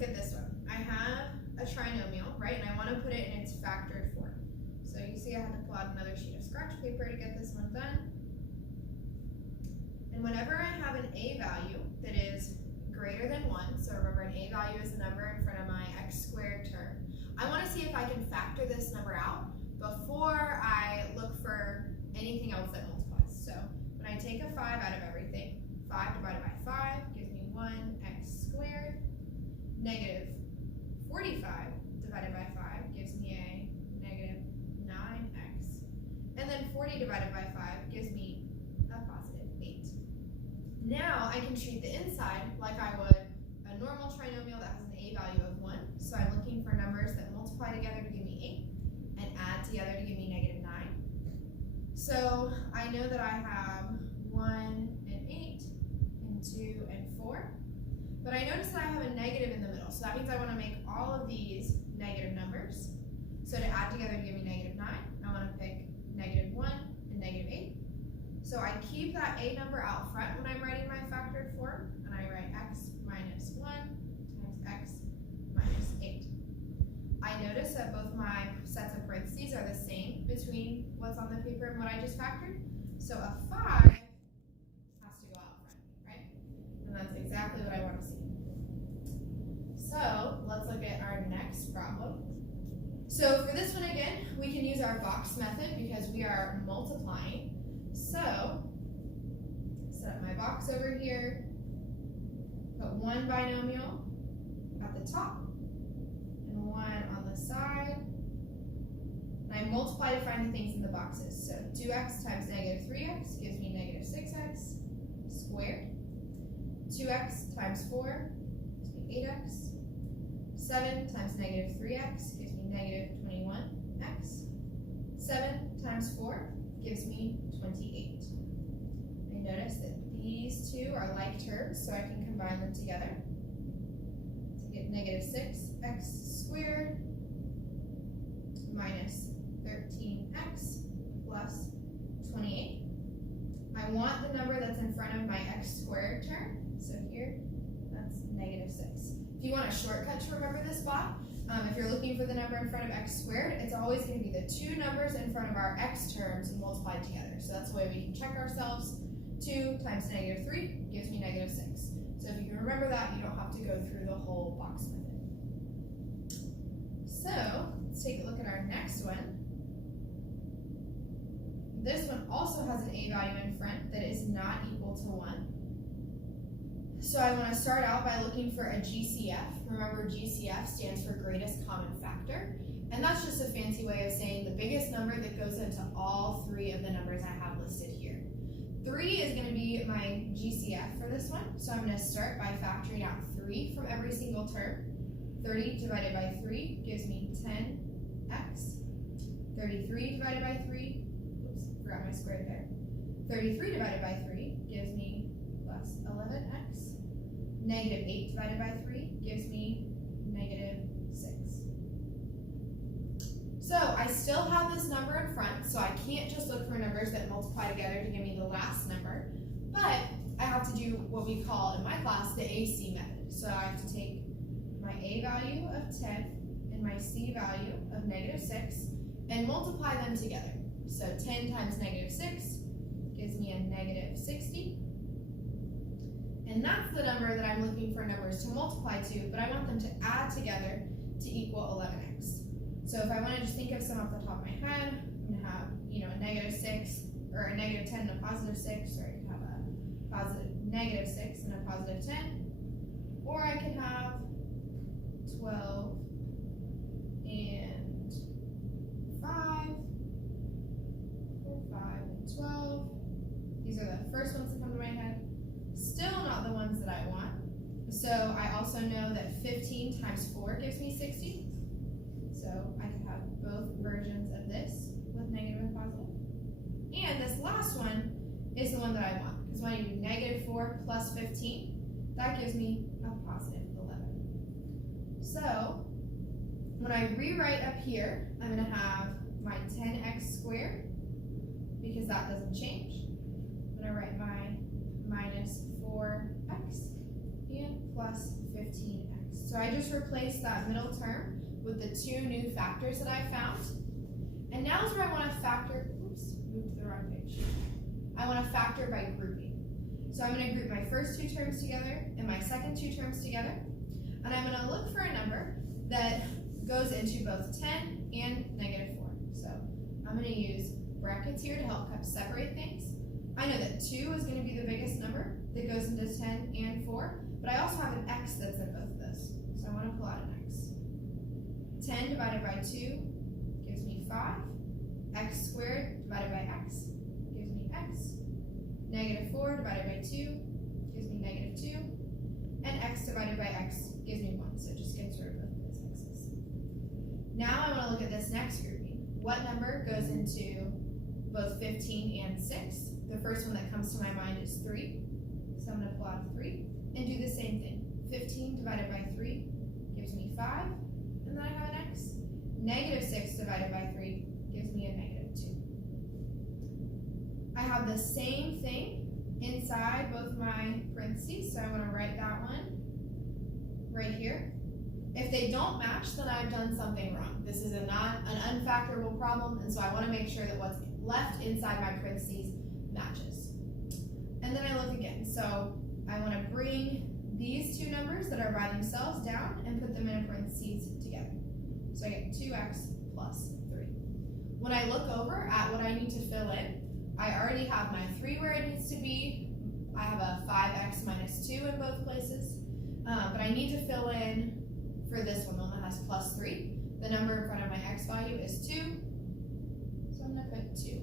look at this one. I have a trinomial, right? And I want to put it in its factored form. So you see I had to pull out another sheet of scratch paper to get this one done. And whenever I have an a value that is greater than 1, so remember an a value is the number in front of my x squared term, I want to see if I can factor this number out before I look for anything else that multiplies. So when I take a 5 out of everything, 5 divided by 5 gives me 1x squared. Negative 45 divided by 5 gives me a negative 9x. And then 40 divided by 5 gives me a positive 8. Now I can treat the inside like I would a normal trinomial that has an a value of 1. So I'm looking for numbers that multiply together to give me 8 and add together to give me negative 9. So I know that I have 1 and 8 and 2 and 4. But I notice that I have a negative in the middle. So that means I want to make all of these negative numbers. So to add together to give me negative 9, I want to pick negative 1 and negative 8. So I keep that a number out front when I'm writing my factored form, and I write x minus 1 times x minus 8. I notice that both my sets of parentheses are the same between what's on the paper and what I just factored. So a 5 has to go out front, right? And that's exactly what I want to see. So let's look at our next problem. So for this one again, we can use our box method because we are multiplying. So set up my box over here, put one binomial at the top and one on the side. And I multiply to find the things in the boxes. So 2x times negative 3x gives me negative 6x squared. 2x times 4 gives me 8x. 7 times negative 3x gives me negative 21x. 7 times 4 gives me 28. And notice that these two are like terms, so I can combine them together to get negative 6x squared minus 13x plus 28. I want the number that's in front of my x squared term, so here, that's negative 6. If you want a shortcut to remember this spot, if you're looking for the number in front of x squared, it's always going to be the two numbers in front of our x terms multiplied together. So that's the way we can check ourselves. 2 times negative 3 gives me negative 6. So if you can remember that, you don't have to go through the whole box method. So let's take a look at our next one. This one also has an a value in front that is not equal to 1. So I want to start out by looking for a GCF. Remember, GCF stands for greatest common factor. And that's just a fancy way of saying the biggest number that goes into all three of the numbers I have listed here. 3 is going to be my GCF for this one. So I'm going to start by factoring out 3 from every single term. 30 divided by 3 gives me 10x. 33 divided by 3, oops, forgot my square there. 33 divided by 3 gives me plus 11x. Negative 8 divided by 3 gives me negative 6. So I still have this number in front, so I can't just look for numbers that multiply together to give me the last number, but I have to do what we call in my class the AC method. So I have to take my A value of 10 and my C value of negative 6 and multiply them together. So 10 times negative 6 gives me a negative 60. And that's the number that I'm looking for numbers to multiply to, but I want them to add together to equal 11x. So if I want to just think of some off the top of my head, I'm going to have, a negative 6, or a negative 10 and a positive 6, or I could have a positive negative 6 and a positive 10, or I could have 12 and 5, or 5 and 12. These are the first ones that come to my head. Still not the ones that I want. So I also know that 15 times 4 gives me 60. So I could have both versions of this with negative and positive. And this last one is the one that I want. Because when I do negative 4 plus 15, that gives me a positive 11. So when I rewrite up here, I'm going to have my 10x squared, because that doesn't change. I'm going to write my minus 4x and plus 15x. So I just replaced that middle term with the two new factors that I found. And now is where I want to factor, oops, moved to the wrong page. I want to factor by grouping. So I'm going to group my first two terms together and my second two terms together. And I'm going to look for a number that goes into both 10 and -4. So I'm going to use brackets here to help separate things. I know that 2 is going to be the biggest number that goes into 10 and 4, but I also have an x that's in both of those. So I want to pull out an x. 10 divided by 2 gives me 5. X squared divided by x gives me x. -4 divided by 2 gives me -2. And x divided by x gives me 1. So it just gets rid of both of those x's. Now I want to look at this next grouping. What number goes into both 15 and 6? The first one that comes to my mind is 3. So I'm going to pull out a 3 and do the same thing. 15 divided by 3 gives me 5. And then I have an x. -6 divided by 3 gives me a -2. I have the same thing inside both my parentheses, so I want to write that one right here. If they don't match, then I've done something wrong. This is not an unfactorable problem, and so I want to make sure that what's left inside my parentheses matches. And then I look again. So I want to bring these two numbers that are by themselves down and put them in a parentheses together. So I get 2x plus 3. When I look over at what I need to fill in, I already have my 3 where it needs to be. I have a 5x minus 2 in both places. But I need to fill in for this one, the one that has plus 3. The number in front of my x value is 2. So I'm going to put 2.